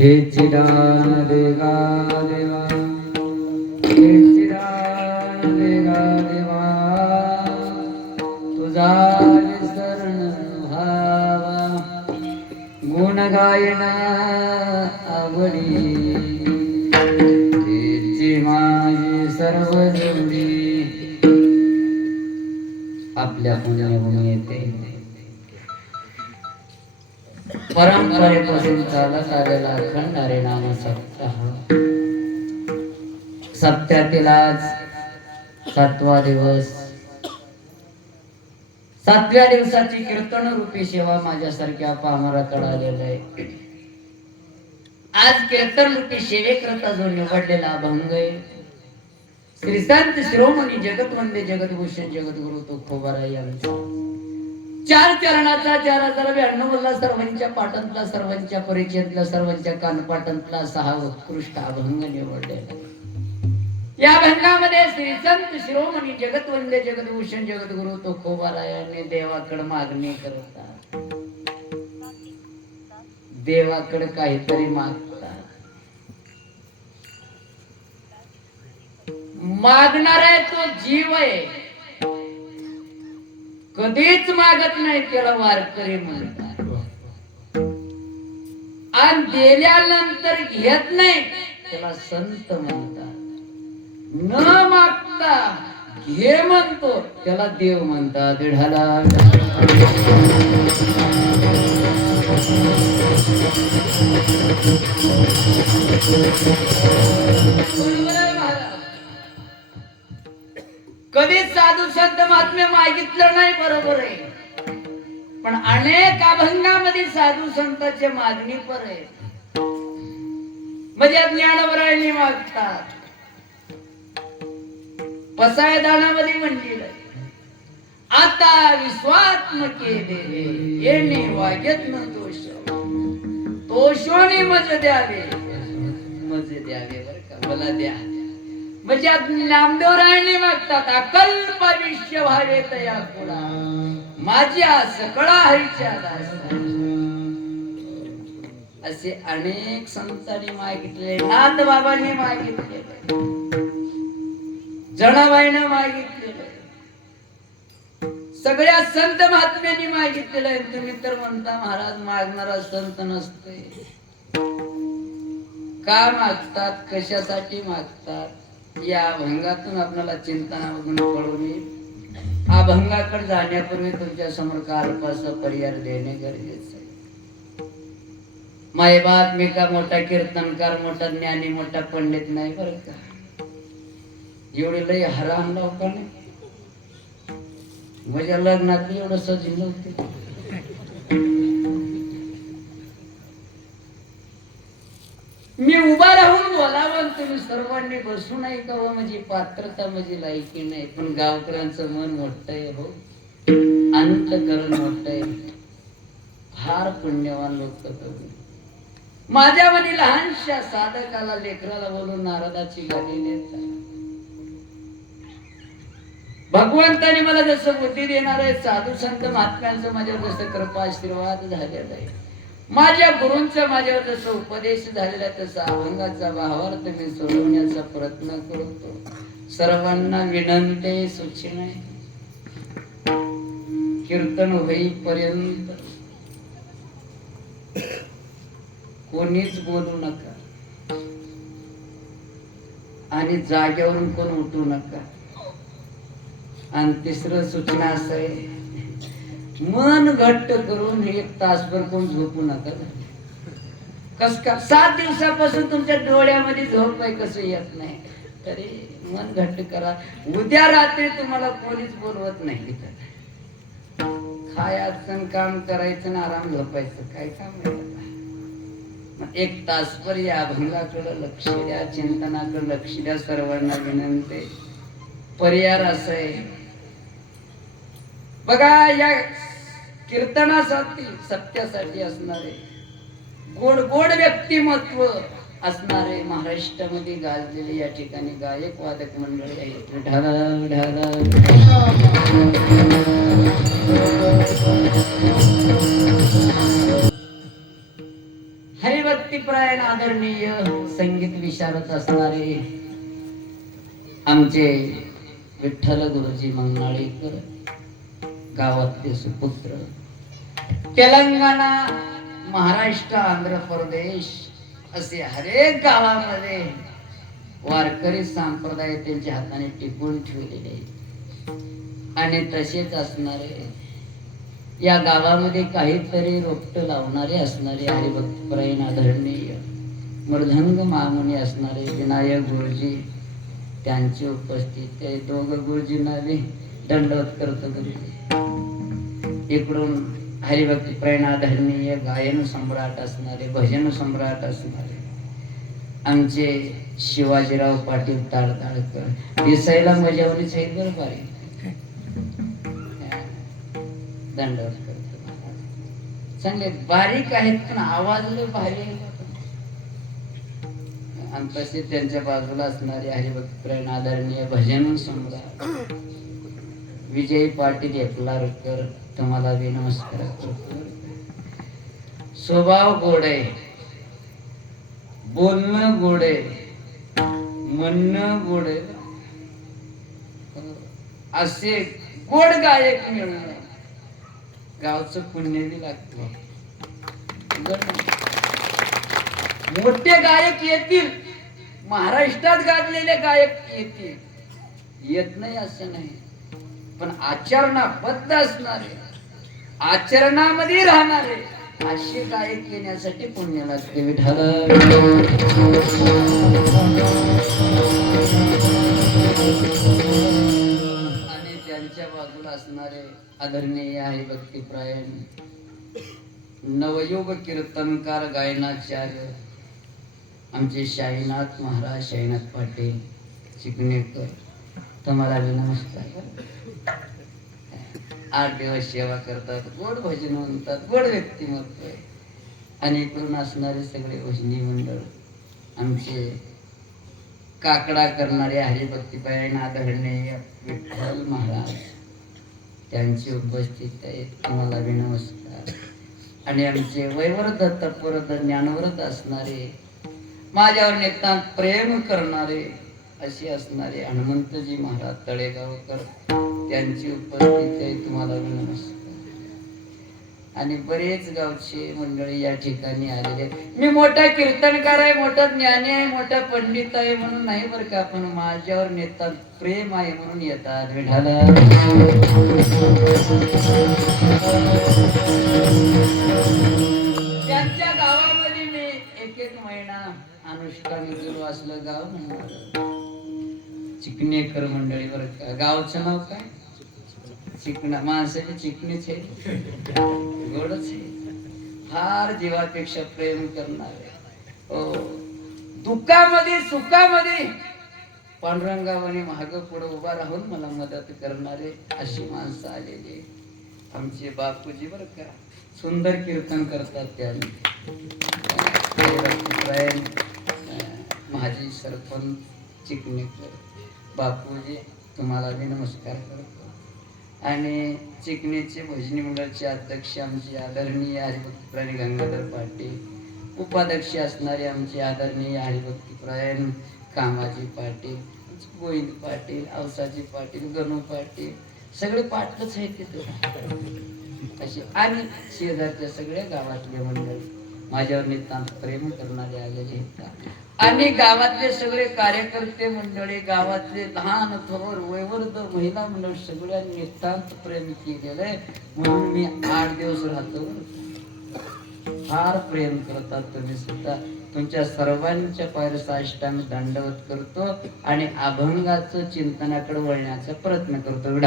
हे चिदान देगा देवा हे चिदान देगा देवा तुझा विसरण भावा गुण गायना आवडी हेची माझी सर्व जोडी आपल्या पुण्याहून येते. परंपरेपासून चालत आलेला अखंड नाम सप्ताह सप्त्यातील आज सातवा दिवस सातव्या दिवसाची कीर्तन रूपी सेवा माझ्यासारख्या पामराकडे आलेला आहे. आज कीर्तन रूपी सेवेकरता जो निवडलेला अभंग आहे श्रीसंत शिरोमणी जगतवंदे जगदभूषण जगद्गुरु तुकोबारा यांचा. चार चरणाचा चार हजार ब्याण्णवला सर्वांच्या पाठांतला सर्वांच्या परिचयातला सर्वांच्या कानपाठांतला सहा उत्कृष्ट अभंग निवडलेला या भंगामध्ये श्री संत शिरोमणी जगतवंदे जगदभूषण जगद्गुरु तुकोबारायाने देवाकडे मागणी करतात. देवाकडे काहीतरी मागतात. मागणार आहे तो जीव आहे. कधीच मागत नाही त्याला वारकरी म्हणतात. आणि दिल्यानंतर घेत नाही त्याला संत म्हणतात. न मागता घे म्हणतो त्याला देव म्हणतात. ढाला बरोबर साधू संत महात्म्य मागितलं नाही बरोबर आहे. पण अनेक अभंगामध्ये साधू संतांचे मागणी पर आहे. म्हणजे ज्ञानवरायणी मागतात. पसायदानामध्ये म्हणलेलं आता विश्वात्म देवे येणे वागेत न दोष. तोषोने मज द्यावे. मज द्यावे बर का? मला द्या. म्हणजे आज नामदेवरायांनी मागतात अकल्प विश्व व्हावे तया कुळा माझ्या सकळा हरीच्या असे अनेक संतांनी मागितले नाथ बाबांनी मागितले. जणाबाईनं मागितलेलं सगळ्या संत महात्म्यांनी मागितलेलं आहे तुम्ही तर म्हणता महाराज मागणारा संत नसते. का मागतात? कशासाठी मागतात? या अभंगातून आपल्याला चिंतनामधून कळून येईल अभंगाकडे जाण्यापूर्वी तुमच्यासमोर कालपास पर्याय देणे गरजेचं आहे. माय बाप मी का मोठा कीर्तनकार मोठा ज्ञानी मोठा पंडित नाही बरं का? एवढे लय हराम का नाही माझ्या म्हणजे लग्नात एवढं सजलं होते सर्वांनी बसू नाही का माझी पात्रता माझी लायकी नाही. पण गावकऱ्यांचं मन मोठं आहे हो. अंतकरण मोठं आहे. फार पुण्यवान लोक माझ्या मध्ये लहानशा साधकाला लेकराला बोलून नारदाची गाणी देतात भगवंताने मला जसं बुद्धी देणार आहे साधू संत महात्म्यांचं माझ्यावर जसं कृपा आशीर्वाद झालेला आहे. माझ्या गुरूंचा माझ्यावर जसा उपदेश झालेला तसा अभंगाचा भावार्थ मी सोडवण्याचा प्रयत्न करतो. सर्वांना विनंती सूचना आहे. कीर्तन होईपर्यंत कोणीच बोलू नका. आणि जागेवरून कोण उठू नका. आणि तिसरं सूचना असं आहे मन घट्ट करून एक तासभर कोण झोपू नका. कस का? सात दिवसापासून तुमच्या डोळ्यामध्ये झोप आहे कसं येत नाही. तरी मन घट्ट करा. उद्या रात्री तुम्हाला कोणीच बोलवत नाही खायचं काम करायचं आराम झोपायचं. काय काम आहे एक तासभर या अभंगाकडं लक्ष द्या चिंतनाकडं लक्ष द्या. सर्वांना विनंती. पर्याय असं आहे. बघा या कीर्तनासाठी सत्यासाठी असणारे गोड गोड व्यक्तिमत्व असणारे महाराष्ट्रामध्ये गाजलेले या ठिकाणी गायक वादक मंडळी आहेत. ढाला ढाला आदरणीय संगीत विशारद असणारे आमचे विठ्ठल गुरुजी मंगनाळेकर गावातले सुपुत्र तेलंगणा महाराष्ट्र आंध्र प्रदेश असे हरेक गावामध्ये वारकरी संप्रदाय त्यांच्या हाताने टिकून ठेवलेले आणि तसेच असणारे या गावामध्ये काहीतरी रोपट लावणारे असणारे हरिभक्तपरायण आदरणीय मृदंग मामुनी असणारे विनायक गुरुजी त्यांची उपस्थित दोघ गुरुजी नावे दंडवत करतो गुरुजी इकडून हरिभक्ती प्रेरणाधरणीय गायन सम्राट असणारे भजन सम्राट असणारे. आमचे शिवाजीराव पाटील ताळताळकर दिसायला मजावलीच आहेत बरं बारीक दंडवत करतो चांगले बारीक आहेत पण आवाज लय भारी आहे. आणि तसे त्यांच्या बाजूला असणारे हरिभक्त प्रेरण भजन सम्राट. विजय पाटील एकलारकर तुम्हाला बी नमस्कार. स्वभाव गोड आहे बोलणं गोड आहे म्हणणं गोड असे गोड गायक मिळणार. गावचं पुण्य बी लागतं. मोठे गायक येतील महाराष्ट्रात गाजलेले गायक येतील. येत नाही असं नाही. पण आचरणाबद्ध असणारे आचरणामध्ये राहणारे असे गायक येण्यासाठी पुण्य लागते विठाला आणि त्यांच्या बाजूला असणारे आदरणीय आहे भक्तिप्रायण नवयुग कीर्तनकार गायनाचार्य आमचे शाहीनाथ महाराज शाहीनाथ पाटील चिकणेकर तुम्हाला मला नमस्कार. आठ दिवस सेवा करतात गोड भजन म्हणतात गोड व्यक्तिमत्व आहे आणि इकडून असणारे सगळे भजनी मंडळ आमचे काकडा करणारे हरिभक्तीबाई आदरणीय विठ्ठल महाराज त्यांची उपस्थित आहे तुम्हाला विनमस्कार आणि आमचे वैवृद्ध तत्वरद ज्ञानवरद असणारे माझ्यावर नितांत प्रेम करणारे असे असणारे हनुमंतजी महाराज तळेगावकर. त्यांची उपस्थिती आहे तुम्हाला मिळून आणि बरेच गावचे मंडळी या ठिकाणी आलेले आहेत. मी मोठा कीर्तनकार आहे मोठा ज्ञानी आहे मोठा पंडित आहे म्हणून नाही बरं का पण माझ्यावर नेतात प्रेम आहे म्हणून येतात विठाला त्यांच्या गावामध्ये मी एक एक महिना अनुष्ठान गेलो असलं गाव म्हणणार चिकणेकर मंडळी बरं का गावचं नाव काय? चिकणा माणसाची चिकणीच आहे गोडच आहे फार जीवापेक्षा प्रेम करणारे. हो. दुःखामध्ये सुखामध्ये पांडुरंगावाने माग पुढे उभा राहून मला मदत करणारे अशी माणसं आलेली आमचे बापूजी बर का सुंदर कीर्तन करतात त्यांनी. माझी सरपंच चिकणेकर बापूजी तुम्हाला मी नमस्कार करतो. आणि चिकणीचे भजनी मंडळाचे अध्यक्ष आमचे आदरणीय हरिभक्तप्राणी गंगाधर पाटील उपाध्यक्ष असणारे आमचे आदरणीय हरिभक्तप्रायण कामाजी पाटील गोविंद पाटील अवसाजी पाटील गणू पाटील सगळे पाटलच आहेत तिथे असे आणि शेजारच्या सगळ्या गावातले मंडळी. माझ्यावर नितांत प्रेम करणारे आलेले आणि गावातले सगळे कार्यकर्ते मंडळी गावातले लहान थोर वयवर्ध महिला मंडळ सगळ्यांनी नितांत प्रेम केलेलं आहे. म्हणून मी आठ दिवस राहतो. फार प्रेम करतात तुम्ही सुद्धा. तुमच्या सर्वांच्या पायऱ्या साष्टांग दंडवत करतो आणि अभंगाचं चिंतनाकडे वळण्याचा प्रयत्न करतो.